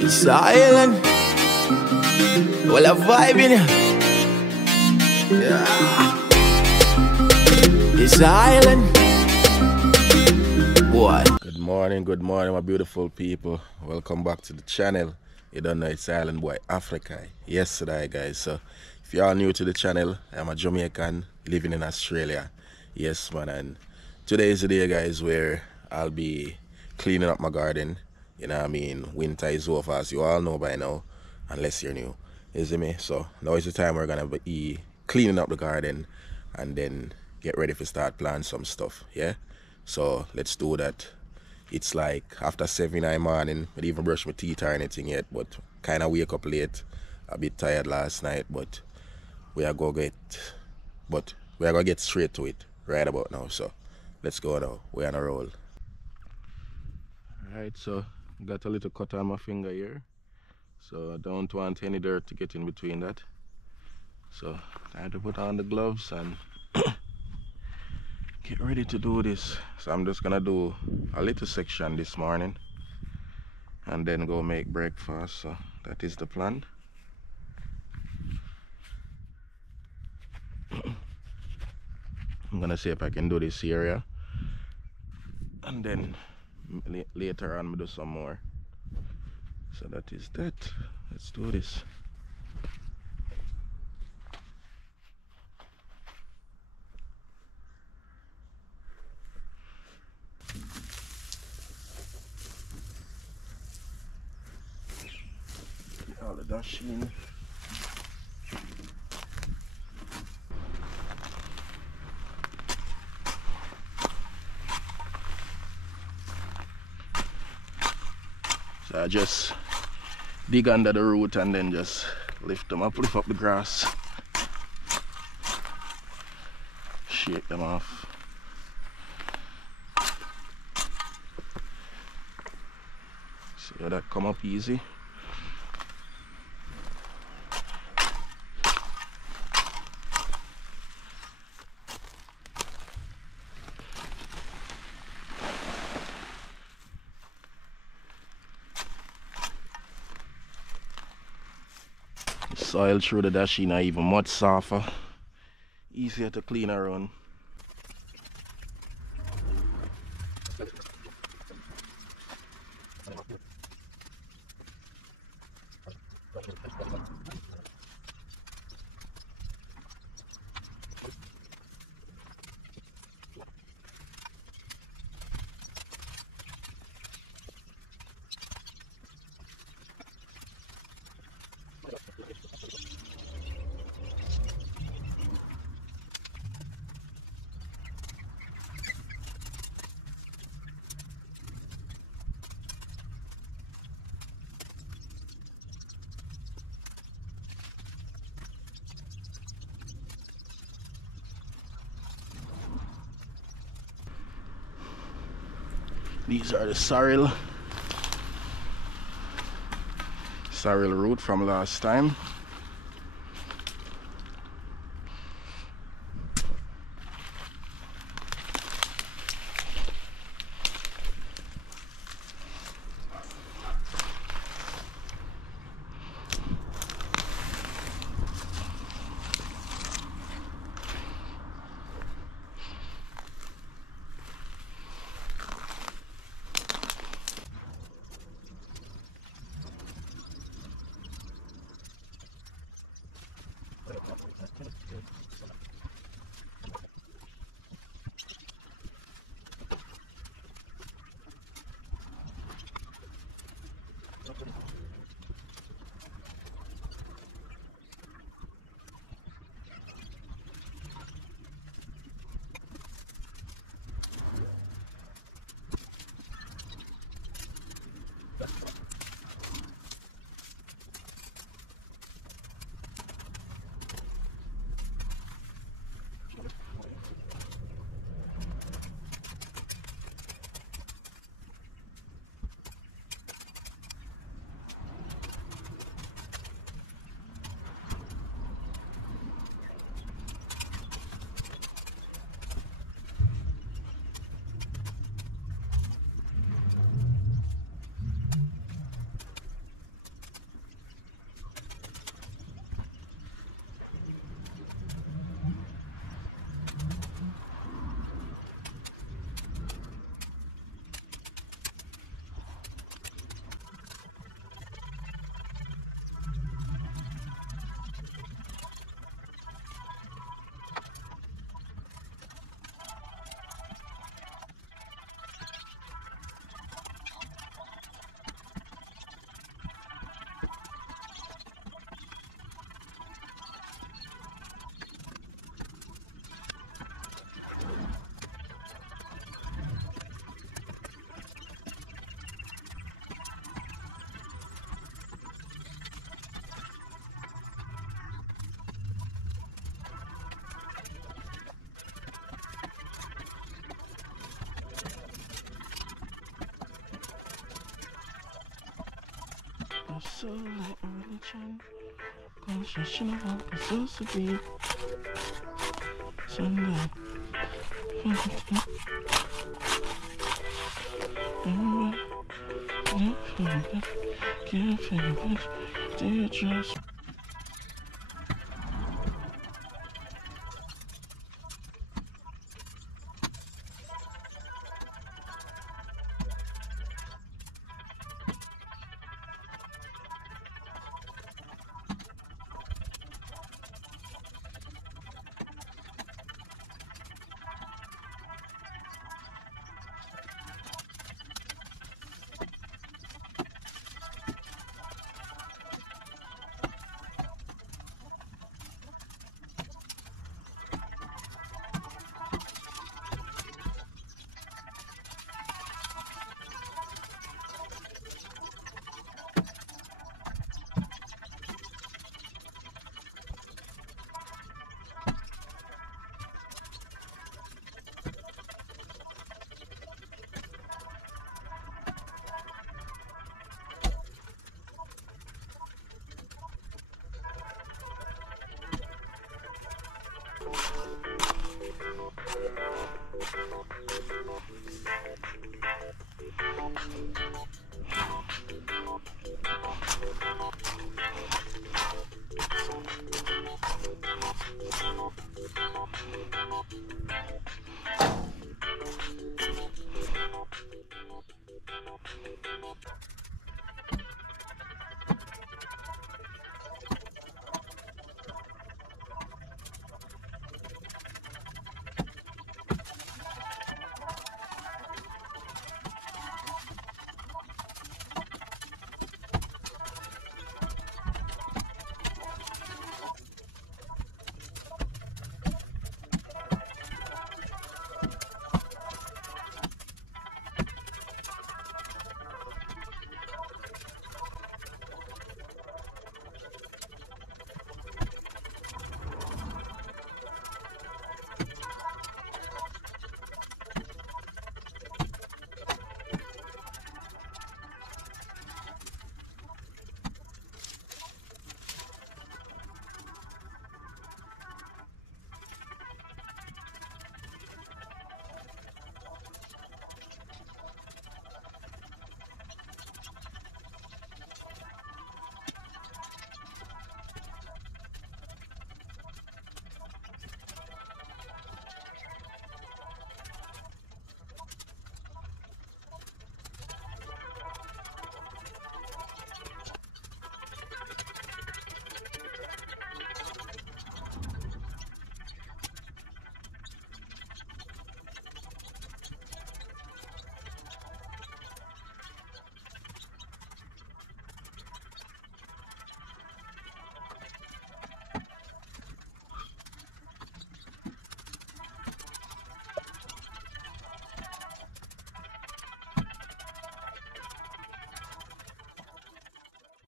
It's island. Well, a vibe in here. Yeah. It's island. Boy. Good morning, my beautiful people. Welcome back to the channel. You don't know it's Island Boy Africa. Yesterday, guys. So, if you are new to the channel, I'm a Jamaican living in Australia. Yes, man. And today is the day, guys, where I'll be cleaning up my garden. You know what I mean? Winter is over, as you all know by now, unless you're new. Is it me? So now is the time we're gonna be cleaning up the garden and then get ready to start planting some stuff. Yeah. So let's do that. It's like after 7 in the morning. I didn't even brush my teeth or anything yet, but kind of wake up late. A bit tired last night, but we are gonna get straight to it right about now. So let's go now. We're on a roll. Alright, so got a little cut on my finger here. So I don't want any dirt to get in between that. So time to put on the gloves and get ready to do this. So I'm just gonna do a little section this morning and then go make breakfast. So that is the plan. I'm gonna see if I can do this area and then later on we'll do some more. So that is that. Let's do this. All the dashing. So I just dig under the root and then just lift them up, lift up the grass, shake them off. See how that come up easy. Soil through the dashing are even much softer, easier to clean around. These are the sorrel root from last time. your soul like a religion. Construction of all supposed to be Sunday. Can't feel it, do you trust?